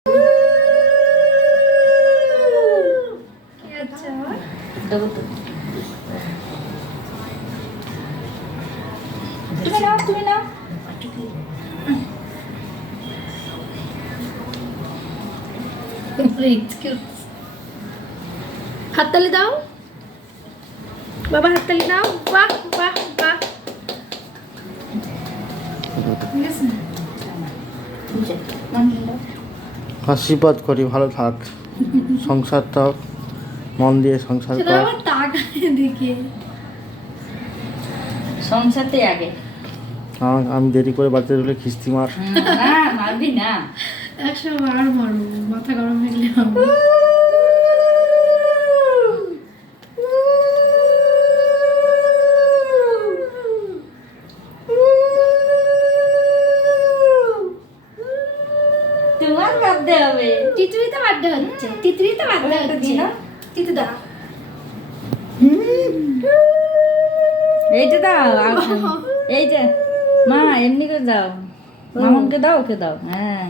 তুমি নাও হাততালি দাও বাবা, হাততালি দাও। বাহ বাহ বাহ, আশীর্বাদ করি ভালো থাক, সংসারটা মন দিয়ে সংসার কর। দেখে সংসারতে আগে আমি দেরি করে বাড়িতে ঢুকলে খিস্তি মার। না মারবি না, 100 বার মারবো, মাথা গরম হয়ে গেলে তোমার বার্থডে হবে। তিতলিতে বার্থডে হচ্ছে, তিতলিতে বার্থডে হচ্ছে। তিতু দা এইটা দাও, এই যে মা এমনি করে দাও, মামনকে দাও, ওকে দাও। হ্যাঁ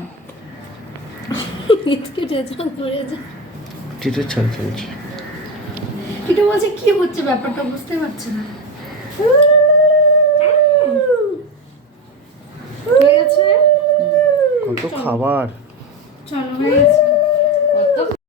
টিটের ছাল চলছে। এটা বলছে কি হচ্ছে ব্যাপারটা বুঝতে পারছে না। হয়ে গেছে, কত খাবার। চলো হয়ে গেছে।